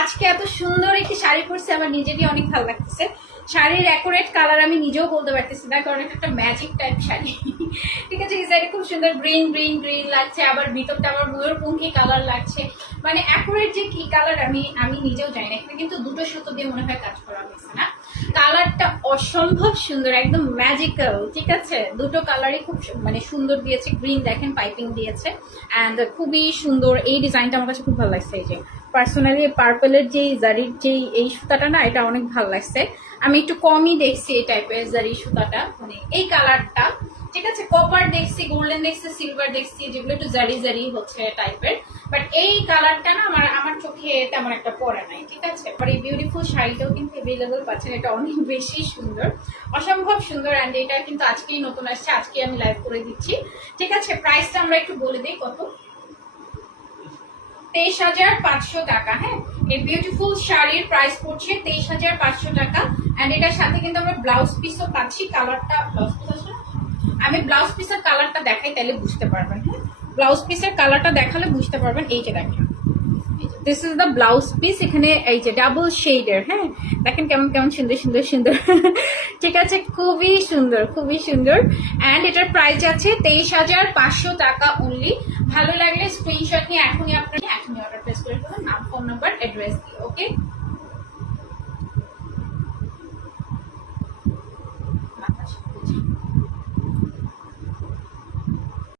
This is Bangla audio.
আজকে এত সুন্দর একটি শাড়ি পরছে, আমার নিজেরই অনেক ভালো লাগতেছে। শাড়ির অ্যাকুরেট কালার আমি নিজেও বলতে পারতেছি না, কারণ এটা একটা ম্যাজিক টাইপ শাড়ি। ঠিক আছে, এই শাড়ি খুব সুন্দর গ্রিন গ্রিন গ্রিন লাগছে, আবার ভিতরটা আবার ময়ূরপঙ্খী কালার লাগছে। মানে অ্যাকুরেট যে কি কালার আমি আমি নিজেও জানি না এখানে কিন্তু দুটো সুতো দিয়ে মনে হয় কাজ করা হয়েছে না। অসম্ভব সুন্দর, একদম ম্যাজিক্যাল ঠিক আছে? দুটো কালারই খুব মানে সুন্দর দিয়েছে গ্রিন দেখেন পাইপিং দিয়েছে অ্যান্ড খুবই সুন্দর, এই ডিজাইনটা আমার কাছে খুব ভালো লাগছে, এই যে। পার্সোনালি পার্পেলের যে জারির যে এই সুতাটা না, এটা অনেক ভালো লাগছে। আমি একটু কমই দেখছি এই টাইপের জারি সুতাটা মানে এই কালারটা ঠিক আছে? কপার দেখছি গোল্ডেন দেখছি সিলভার দেখছি, যেগুলো একটু জারি জারি হচ্ছে টাইপের বাট এই কালারটা না চোখে তেমন একটা পড়ে নাই, ঠিক আছে? আর এই বিউটিফুল শাড়িটাও কিন্তু অ্যাভেলেবল পাচ্ছেন, এটা অনেক বেশি সুন্দর। অসম্ভব সুন্দর অ্যান্ড এটা কিন্তু আজকেই নতুন আসছে, আজকে আমি লাইভ করে দিচ্ছি। ঠিক আছে প্রাইসটা আমরা একটু বলে দিই, কত? তেইশ হাজার পাঁচশো টাকা হ্যাঁ? এই বিউটিফুল শাড়ির প্রাইস পড়ছে তেইশ হাজার পাঁচশো টাকা অ্যান্ড এটার সাথে কিন্তু আমরা ব্লাউজ পিসও পাচ্ছি কালারটা ব্লাউজ পিস আছে আমি ব্লাউজ পিসের কালারটা দেখাই, তাহলে বুঝতে পারবেন হ্যাঁ? ব্লাউজ পিসের কালারটা দেখালে বুঝতে পারবেন এই যে দেখেন। This is the blouse piece এখানে এই যে ডাবল শেডের হ্যাঁ? দেখেন কেমন কেমন সুন্দর সুন্দর সুন্দর। ঠিক আছে, খুবই সুন্দর খুবই সুন্দর। অ্যান্ড এটার প্রাইস আছে তেইশ হাজার পাঁচশো টাকা অনলি ভালো লাগলে স্ক্রিনশট নিয়ে এখনই আপনার এখনই অর্ডার প্লেস করে ফেলুন। নাম ফোন নাম্বার অ্যাড্রেস দিয়ে ওকে